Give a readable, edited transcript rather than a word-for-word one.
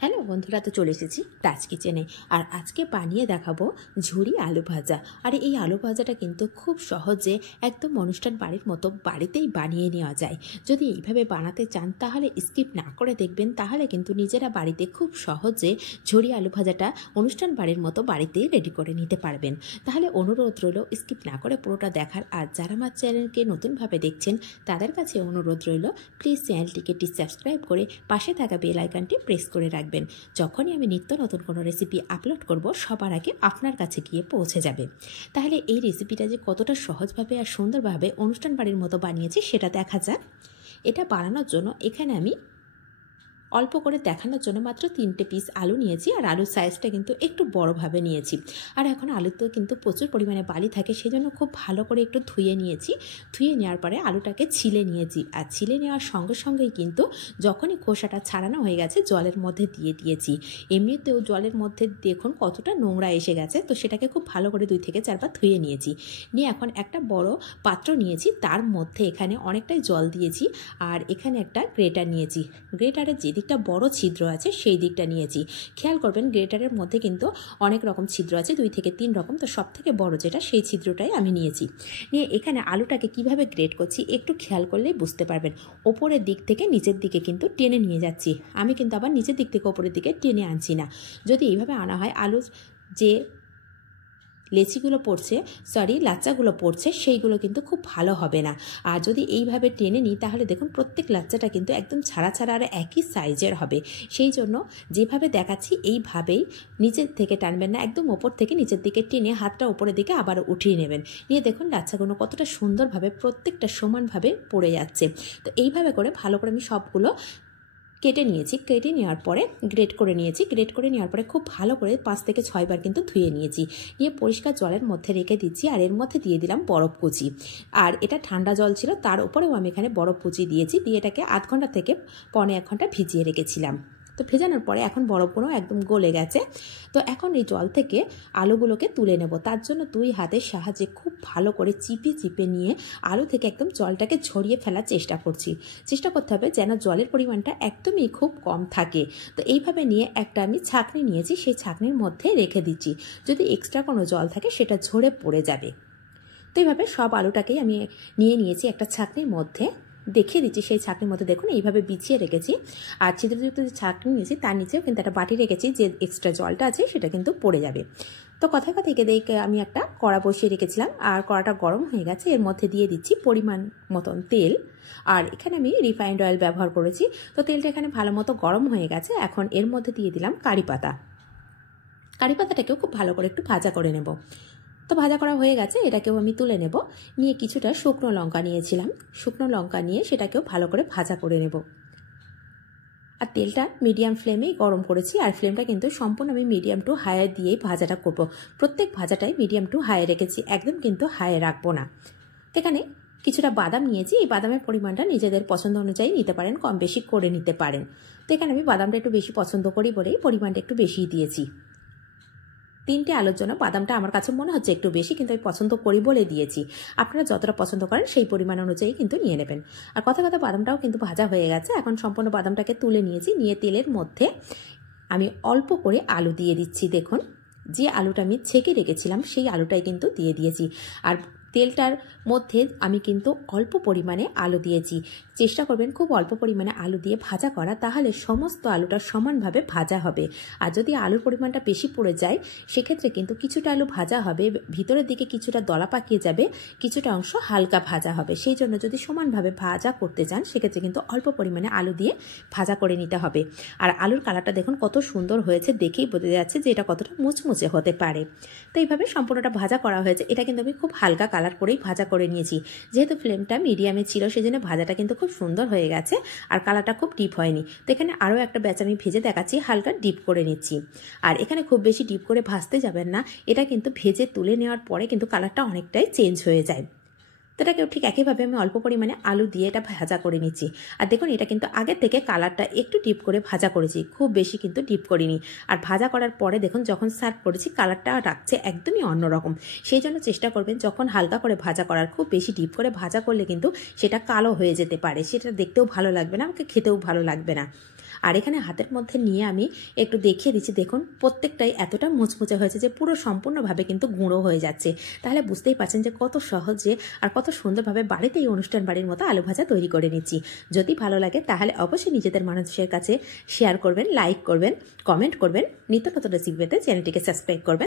Hello বন্ধুরা, তো চলে এসেছি টাচ কিচেনে। আর আজকে বানিয়ে দেখাবো ঝুরি আলু ভাজা। আর এই আলু ভাজাটা কিন্তু খুব সহজে একদম অনুষ্ঠান বাড়ির মতো বাড়িতেই বানিয়ে নেওয়া যায়। যদি এইভাবে বানাতে চান তাহলে স্কিপ না করে দেখবেন, তাহলে কিন্তু নিজেরা বাড়িতে খুব সহজে ঝুরি আলু ভাজাটা অনুষ্ঠান বাড়ির মতো বাড়িতেই রেডি করে নিতে পারবেন। তাহলে অনুরোধ রইল স্কিপ না করে পুরোটা দেখার। আর যারা আমার চ্যানেলকে নতুনভাবে দেখছেন তাদের কাছে অনুরোধ রইল প্লিজ চ্যানেলটিকে সাবস্ক্রাইব করে পাশে থাকা বেল আইকনটি প্রেস করে রাখবেন। যখনই আমি নিত্য নতুন কোনো রেসিপি আপলোড করব সবার আগে আপনার কাছে গিয়ে পৌঁছে যাবে। তাহলে এই রেসিপিটা যে কতটা সহজভাবে আর সুন্দরভাবে অনুষ্ঠান বাড়ির মতো বানিয়েছি সেটা দেখা যাক। এটা বানানোর জন্য এখানে আমি অল্প করে দেখানোর জন্য মাত্র 3টে পিস আলু নিয়েছি। আর আলুর সাইজটা কিন্তু একটু বড়োভাবে নিয়েছি। আর এখন আলুতে কিন্তু প্রচুর পরিমাণে বালি থাকে, সেই জন্য খুব ভালো করে একটু ধুয়ে নিয়েছি। ধুয়ে নেওয়ার পরে আলুটাকে ছিলে নিয়েছি। আর ছিলে নেওয়ার সঙ্গে সঙ্গেই কিন্তু যখনই খোসাটা ছাড়ানো হয়ে গেছে জলের মধ্যে দিয়ে দিয়েছি। এমনিতেও জলের মধ্যে দেখুন কতটা নোংরা এসে গেছে, তো সেটাকে খুব ভালো করে 2 থেকে 4 বার ধুয়ে নিয়েছি। নিয়ে এখন একটা বড় পাত্র নিয়েছি, তার মধ্যে এখানে অনেকটাই জল দিয়েছি। আর এখানে একটা গ্রেটার নিয়েছি। গ্রেটারের যে দিকটা বড় ছিদ্র আছে সেই দিকটা নিয়েছি। খেয়াল করবেন গ্রেটারের মধ্যে কিন্তু অনেক রকম ছিদ্র আছে, 2 থেকে 3 রকম, তো সব থেকে বড় যেটা সেই ছিদ্রটাই আমি নিয়েছি। নিয়ে এখানে আলুটাকে কিভাবে গ্রেট করছি একটু খেয়াল করলেই বুঝতে পারবেন। ওপরের দিক থেকে নিচের দিকে কিন্তু টেনে নিয়ে যাচ্ছি। আমি কিন্তু আবার নিচের দিক থেকে ওপরের দিকে টেনে আনছি না। যদি এইভাবে আনা হয় আলুর যে লাচ্চাগুলো পড়ছে সেইগুলো কিন্তু খুব ভালো হবে না। আর যদি এইভাবে টেনে নিই তাহলে দেখুন প্রত্যেক লাচ্চাটা কিন্তু একদম ছাড়া ছাড়া আর একই সাইজের হবে। সেই জন্য যেভাবে দেখাচ্ছি এইভাবেই নিচের থেকে টানবেন না, একদম ওপর থেকে নিচের দিকে টেনে হাতটা ওপরের দিকে আবার উঠিয়ে নেবেন। নিয়ে দেখুন লাচ্চাগুলো কতটা সুন্দরভাবে প্রত্যেকটা সমানভাবে পড়ে যাচ্ছে। তো এইভাবে করে ভালো করে আমি সবগুলো কেটে নিয়েছি। কেটে নেওয়ার পরে গ্রেট করে নিয়েছি। গ্রেট করে নেওয়ার পরে খুব ভালো করে 5 থেকে 6 বার কিন্তু ধুয়ে নিয়েছি। নিয়ে পরিষ্কার জলের মধ্যে রেখে দিচ্ছি। আর এর মধ্যে দিয়ে দিলাম বরফ কুচি। আর এটা ঠান্ডা জল ছিল, তার উপরেও আমি এখানে বরফ কুচি দিয়েছি। দিয়ে এটাকে আধ ঘন্টা থেকে 1.25 ঘন্টা ভিজিয়ে রেখেছিলাম। তো ভেজানোর পরে এখন বরফগুলো একদম গলে গেছে। তো এখন এই জল থেকে আলুগুলোকে তুলে নেব। তার জন্য 2 হাতের সাহায্যে খুব ভালো করে চিপে চিপে নিয়ে আলু থেকে একদম জলটাকে ঝরিয়ে ফেলার চেষ্টা করতে হবে যেন জলের পরিমাণটা একদমই খুব কম থাকে। তো এইভাবে নিয়ে একটা আমি ছাঁকনি নিয়েছি, সেই ছাঁকনির মধ্যে রেখে দিচ্ছি। যদি এক্সট্রা কোনো জল থাকে সেটা ঝরে পড়ে যাবে। তো এইভাবে সব আলুটাকেই আমি নিয়ে নিয়েছি একটা ছাঁকনির মধ্যে। দেখিয়ে দিচ্ছি সেই ছাঁকনির মধ্যে দেখুন এইভাবে বিছিয়ে রেখেছি। আর ছিদ্রযুক্ত যে ছাঁকনি নিয়েছি তার নিচেও কিন্তু একটা বাটি রেখেছি, যে এক্সট্রা জলটা আছে সেটা কিন্তু পড়ে যাবে। তো কথায় দেখে আমি একটা কড়া বসিয়ে রেখেছিলাম। আর কড়াটা গরম হয়ে গেছে, এর মধ্যে দিয়ে দিচ্ছি পরিমাণ মতন তেল। আর এখানে আমি রিফাইন্ড অয়েল ব্যবহার করেছি। তো তেলটা এখানে ভালো মতো গরম হয়ে গেছে। এখন এর মধ্যে দিয়ে দিলাম কারি পাতা। কারি পাতাটাকেও খুব ভালো করে একটু ভাজা করে নেব। তো ভাজা করা হয়ে গেছে, এটাকেও আমি তুলে নেব। নিয়ে কিছুটা শুকনো লঙ্কা নিয়েছিলাম, শুকনো লঙ্কা নিয়ে সেটাকেও ভালো করে ভাজা করে নেব। আর তেলটা মিডিয়াম ফ্লেমেই গরম করেছি। আর ফ্লেমটা কিন্তু সম্পূর্ণ আমি মিডিয়াম টু হাই দিয়েই ভাজাটা করব। প্রত্যেক ভাজাটাই মিডিয়াম টু হাই রেখেছি, একদম কিন্তু হাই রাখবো না। এখানে কিছুটা বাদাম নিয়েছি। এই বাদামের পরিমাণটা নিজেদের পছন্দ অনুযায়ী নিতে পারেন, কম বেশি করে নিতে পারেন। তো এখানে আমি বাদামটা একটু বেশি পছন্দ করি বলেই পরিমাণটা একটু বেশিই দিয়েছি। 3টে আলুর জন্য বাদামটা আমার কাছে মনে হচ্ছে একটু বেশি, কিন্তু আমি পছন্দ করি বলে দিয়েছি। আপনারা যতটা পছন্দ করেন সেই পরিমাণ অনুযায়ী কিন্তু নিয়ে নেবেন। আর কথা বাদামটাও কিন্তু ভাজা হয়ে গেছে। এখন সম্পূর্ণ বাদামটাকে তুলে নিয়েছি। নিয়ে তেলের মধ্যে আমি অল্প করে আলু দিয়ে দিচ্ছি। দেখুন যে আলুটা আমি ছেঁকে রেখেছিলাম সেই আলুটাই কিন্তু দিয়ে দিয়েছি। আর তেলটার মধ্যে আমি কিন্তু অল্প পরিমাণে আলু দিয়েছি। চেষ্টা করবেন খুব অল্প পরিমাণে আলু দিয়ে ভাজা করা, তাহলে সমস্ত আলুটা সমানভাবে ভাজা হবে। আর যদি আলুর পরিমাণটা বেশি পড়ে যায় সেক্ষেত্রে কিন্তু কিছুটা আলু ভাজা হবে, ভিতরের দিকে কিছুটা দলা পাকিয়ে যাবে, কিছুটা অংশ হালকা ভাজা হবে। সেই জন্য যদি সমানভাবে ভাজা করতে চান সেক্ষেত্রে কিন্তু অল্প পরিমাণে আলু দিয়ে ভাজা করে নিতে হবে। আর আলুর কালারটা দেখুন কত সুন্দর হয়েছে, দেখেই বোঝা যাচ্ছে যে এটা কতটা মুচমুচে হতে পারে। তো এইভাবে সম্পূর্ণটা ভাজা করা হয়েছে। এটা কিন্তু আমি খুব হালকা কালার করেই ভাজা করে নিয়েছি। যেহেতু ফ্লেমটা মিডিয়ামে ছিল সেজন্য ভাজাটা কিন্তু খুব সুন্দর হয়ে গেছে। আর কালারটা খুব ডিপ হয়নি। তো এখানে আরও একটা ব্যাচ আমি ভেজে দেখাচ্ছি, হালকা ডিপ করে নিচ্ছি। আর এখানে খুব বেশি ডিপ করে ভাজতে যাবেন না, এটা কিন্তু ভেজে তুলে নেওয়ার পরে কিন্তু কালারটা অনেকটাই চেঞ্জ হয়ে যায়। তো এটাকেও ঠিক একইভাবে আমি অল্প পরিমাণে আলু দিয়ে এটা ভাজা করে নিচ্ছি। আর দেখুন এটা কিন্তু আগের থেকে কালারটা একটু ডিপ করে ভাজা করেছি, খুব বেশি কিন্তু ডিপ করিনি। আর ভাজা করার পরে দেখুন যখন সার্ভ করেছি কালারটা রাখছে একদমই অন্যরকম। সেই জন্য চেষ্টা করবেন যখন হালকা করে ভাজা করার, খুব বেশি ডিপ করে ভাজা করলে কিন্তু সেটা কালো হয়ে যেতে পারে, সেটা দেখতেও ভালো লাগবে না, আমাকে খেতেও ভালো লাগবে না। আর এখানে হাতের মধ্যে নিয়ে আমি একটু দেখিয়ে দিচ্ছি, দেখুন প্রত্যেকটাই এতটা মুচমুচে হয়েছে যে পুরো সম্পূর্ণভাবে কিন্তু গুঁড়ো হয়ে যাচ্ছে। তাহলে বুঝতেই পারছেন যে কত সহজে আর কত সুন্দরভাবে বাড়িতে এই অনুষ্ঠান বাড়ির মতো আলু ভাজা তৈরি করে নিচ্ছি। যদি ভালো লাগে তাহলে অবশ্যই নিজেদের মানুষের কাছে শেয়ার করবেন, লাইক করবেন, কমেন্ট করবেন। নিত্য নতুন রেসিপি পেতে চ্যানেলটিকে সাবস্ক্রাইব করবেন।